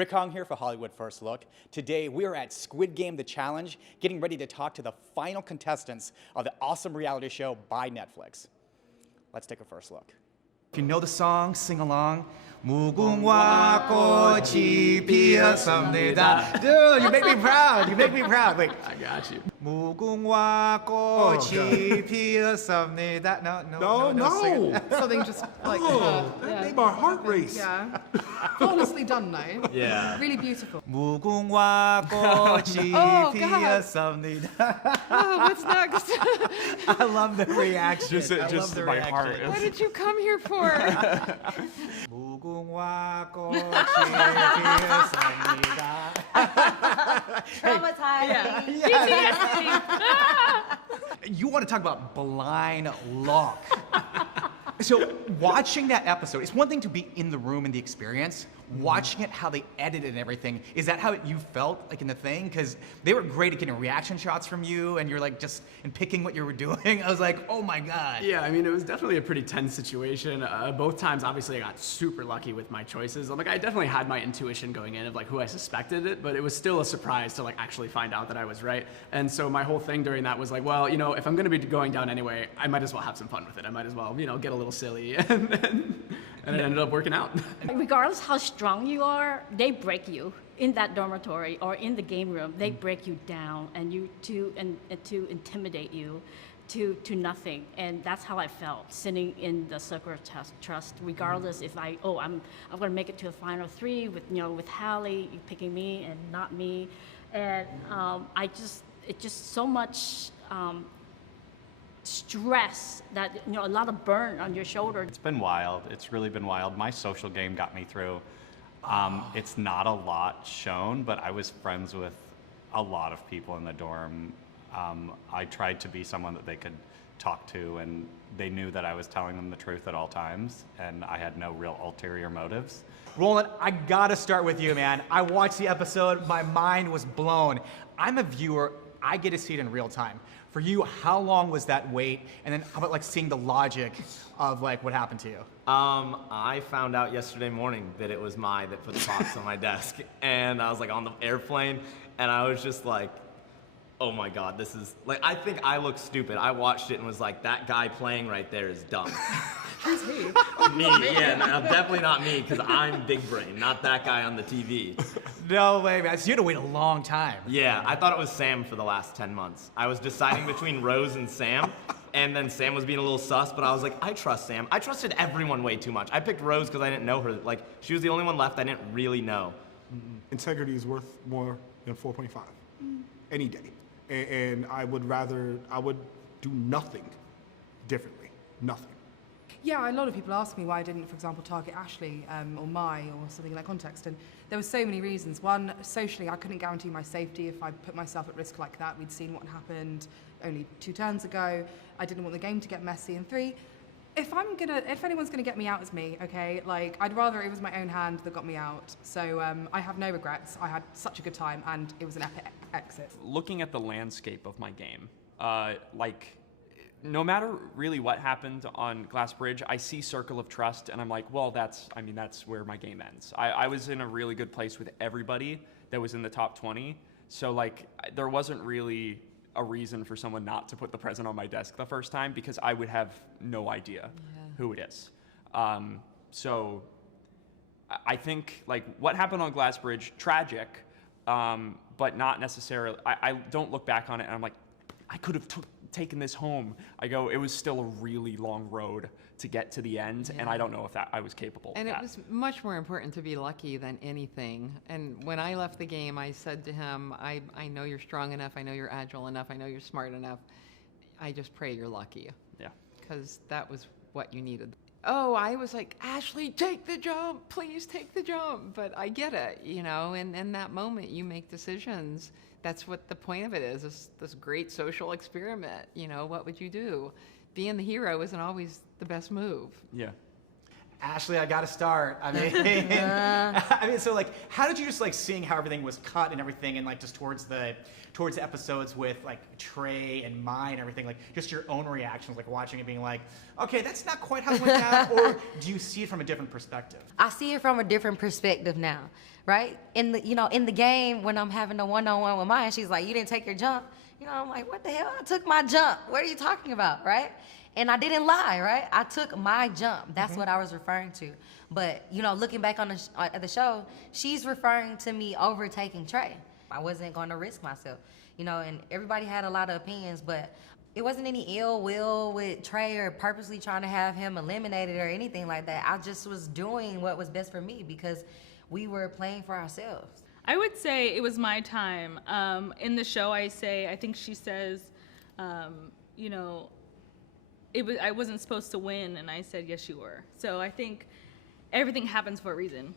Rick Hong here for Hollywood First Look. Today we are at Squid Game The Challenge, getting ready to talk to the final contestants of the awesome reality show by Netflix. Let's take a first look. If you know the song, sing along. 무궁화 꽃이 피었습니다. Dude, you make me proud. You make me proud. Wait. I got you. 무궁화 꽃이 피었습니다. No. Something just like That made my heart race. Yeah. Flawlessly done though. Yeah. Really beautiful. 무궁화 꽃이 Oh, God. 피었습니다. Oh, what's next? I love the reaction. Just I love the my reaction. heart. What did you come here for? 무궁화 꽃이 피었습니다. Traumatizing. You want to talk about blind luck. So watching that episode, it's one thing to be in the room in the experience. Watching it, how they edited and everything, is that how you felt like in the thing? Because they were great at getting reaction shots from you, and you're like just and picking what you were doing. I was like, oh my god. Yeah, I mean, it was definitely a pretty tense situation. Both times, obviously, I got super lucky with my choices. Like, I definitely had my intuition going in of like who I suspected it, but it was still a surprise to like actually find out that I was right. And so my whole thing during that was like, well, you know, if I'm going to be going down anyway, I might as well have some fun with it. I might as well, you know, get a little silly, and it ended up working out. Regardless how strong you are, they break you in that dormitory or in the game room. They break you down and to intimidate you to nothing. And that's how I felt sitting in the circle of trust. Regardless if I'm going to make it to the final three with Hallie picking me and not me, and it's just so much. Stress that a lot of burn on your shoulder. It's been wild. It's really been wild. My social game got me through. It's not a lot shown, but I was friends with a lot of people in the dorm. I tried to be someone that they could talk to, and they knew that I was telling them the truth at all times, and I had no real ulterior motives. Roland, I gotta start with you, man. I watched the episode, my mind was blown. I'm a viewer, I get to see it in real time. For you, how long was that wait? And then how about like seeing the logic of like what happened to you? I found out yesterday morning that it was that put the box on my desk. And I was like on the airplane, and I was just like, oh my God, this is, like, I think I look stupid. I watched it and was like, that guy playing right there is dumb. Who's he? Me, yeah, no, definitely not me, because I'm big brain, not that guy on the TV. No way, man. So you had to wait a long time. Yeah, I thought it was Sam for the last 10 months. I was deciding between Rose and Sam, and then Sam was being a little sus, but I was like, I trust Sam. I trusted everyone way too much. I picked Rose because I didn't know her. Like, she was the only one left I didn't really know. Integrity is worth more than 4.5 any day. And I would do nothing differently. Nothing. Yeah, a lot of people ask me why I didn't, for example, target Ashley or Mai or something in that context, and there were so many reasons. One, socially, I couldn't guarantee my safety if I put myself at risk like that. We'd seen what happened only 2 turns ago. I didn't want the game to get messy. And 3, if anyone's gonna get me out, it's me, okay? Like, I'd rather it was my own hand that got me out. So I have no regrets. I had such a good time, and it was an epic exit. Looking at the landscape of my game, no matter really what happened on Glass Bridge, I see Circle of Trust, and I'm like, well, that's where my game ends. I was in a really good place with everybody that was in the top 20, so like, there wasn't really a reason for someone not to put the present on my desk the first time, because I would have no idea who it is. So I think like what happened on Glass Bridge, tragic, but not necessarily, I don't look back on it and I'm like, I could have taken this home. I go, it was still a really long road to get to the end, and I don't know if I was capable And of that. it was much more important to be lucky than anything. And when I left the game, I said to him, I know you're strong enough, I know you're agile enough, I know you're smart enough. I just pray you're lucky. Yeah. Because that was what you needed. Oh, I was like, Ashley, take the jump, please take the jump. But I get it, and in that moment you make decisions. That's what the point of it is, this great social experiment. What would you do? Being the hero isn't always the best move. Yeah. Ashley, I gotta start. I mean, I mean, so like, how did you just like seeing how everything was cut and everything, and like just towards the episodes with like Trey and mine and everything, like just your own reactions, like watching it, being like, okay, that's not quite how it went down, or do you see it from a different perspective? I see it from a different perspective now, right? In the game, when I'm having a one-on-one with mine, she's like, you didn't take your jump. I'm like, what the hell? I took my jump. What are you talking about, right? And I didn't lie, right? I took my jump. That's what I was referring to. But, looking back on the show, she's referring to me overtaking Trey. I wasn't going to risk myself, and everybody had a lot of opinions, but it wasn't any ill will with Trey or purposely trying to have him eliminated or anything like that. I just was doing what was best for me because we were playing for ourselves. I would say it was my time. In the show, I think she says, I wasn't supposed to win, and I said, yes, you were. So I think everything happens for a reason.